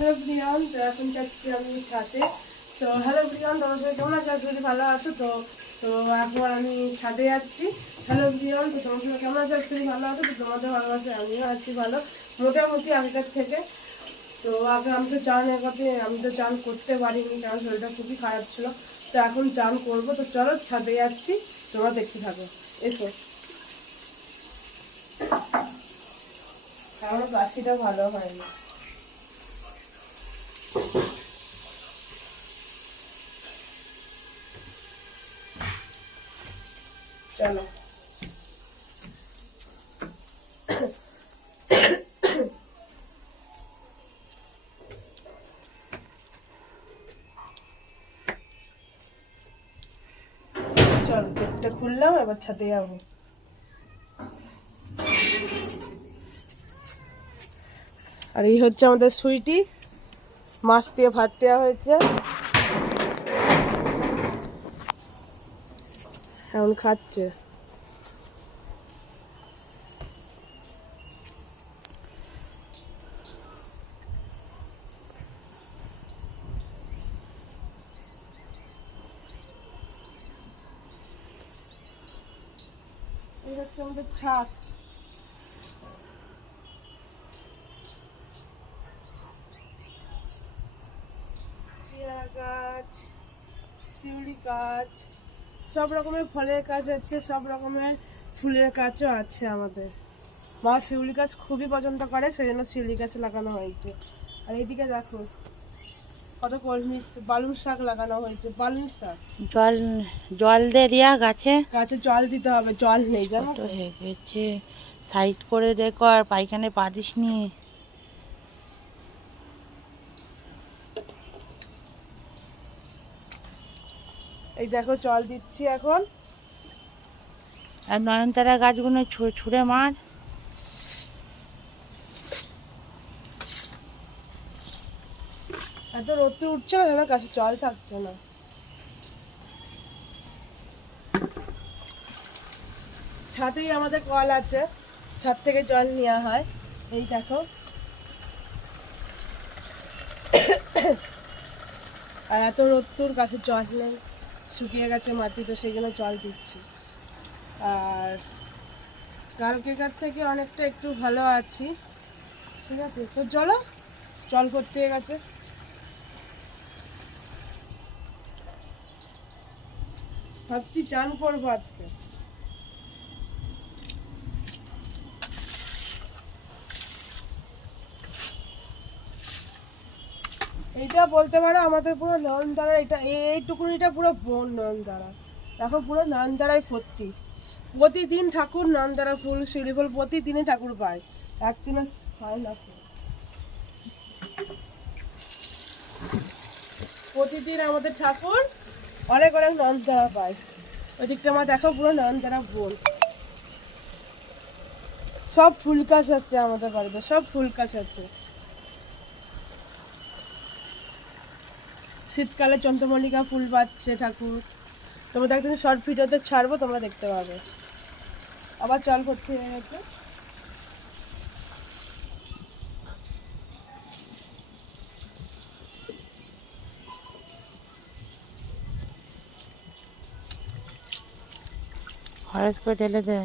Hello Priyan, তো এখন যাচ্ছি আমি ছাদে। তো হ্যালো প্রিয়ান, তোমার সবাই কেমন আছো? যদি ভালো আছো তো তো এখন আমি ছাদে যাচ্ছি। হ্যালো প্রিয়ান, তো তোমার সবাই কেমন আছো? যদি ভালো আছো তো তোমাদের ভালোবাসে আমিও আছি ভালো, মোটামুটি আগেকার থেকে। তো আগে আমি তো চান করতে পারিনি, কারণ শরীরটা খুবই খারাপ ছিল। তো এখন চান করবো, তো চলো ছাদে যাচ্ছি, তোমরা দেখতে থাকো, এসো। এখনো বাসিটা ভালো হয়নি। চলো। চলো, গেটটা খুললাম, এবার ছাদে যাবো। আর এই হচ্ছে আমাদের সুইটি, মাছ দিয়ে ভাত দেওয়া হয়েছে, এখন খাচ্ছে। এই হচ্ছে আমাদের ছাদ। পেয়ারা গাছ, শিউলি গাছ, সব রকমের ফলের গাছ আছে, সব রকমের ফুলের গাছও আছে আমাদের। মা শিউলি গাছ খুবই পছন্দ করে, সেই জন্য শিউলি গাছ লাগানো হয়েছে। আর এইদিকে দেখো কত কলমি পালং শাক লাগানো হয়েছে, পালং শাক। জল জল দে রিয়া গাছে। গাছে জল দিতে হবে, জল নেই জানো কত তো। হয়ে গেছে, সাইড করে রেখো, আর পাইখানে পা দিস নি। এই দেখো জল দিচ্ছি এখন। আর নয়নতারা গাছগুলো ছুঁড়ে মার। এত রোদ্দুর উঠছে না, যেন গাছে জল থাকছে না। ছাদেই আমাদের কল আছে, ছাদ থেকে জল নেওয়া হয়। এই দেখো। আর এত রোদ্দুর, গাছের জল নেই, শুকিয়ে গেছে মাটি, তো সেই জন্য জল দিচ্ছি। আর কালকেকার থেকে অনেকটা একটু ভালো আছি, ঠিক আছে। তো চলো, জল করতে গেছে। ভাবছি চান করবো আজকে। এইটা বলতে পারো আমাদের পুরো নয়নতারা, এটা এইটুকুনিটা পুরো বন নয়নতারা। দেখো পুরো নয়নতারায় ভর্তি। প্রতিদিন ঠাকুর নয়নতারা ফুল, শিউলি ফুল প্রতিদিনই ঠাকুর পায়, একদিনে হয় না। প্রতিদিন আমাদের ঠাকুর অনেক অনেক নয়নতারা পায়। ওই দিকটা আমার দেখো পুরো নয়নতারা বন। সব ফুল গাছ আছে আমাদের বাড়িতে, সব ফুল গাছ আছে। শীতকালে চন্দ্রমল্লিকা ফুল পাচ্ছে ঠাকুর। তোমাদের একদিন শর্ট ভিডিওতে ছাড়বো, তোমরা দেখতে পাবে। আবার জল ভর্তি হয়ে গেছে। খরচ করে ঢেলে দে।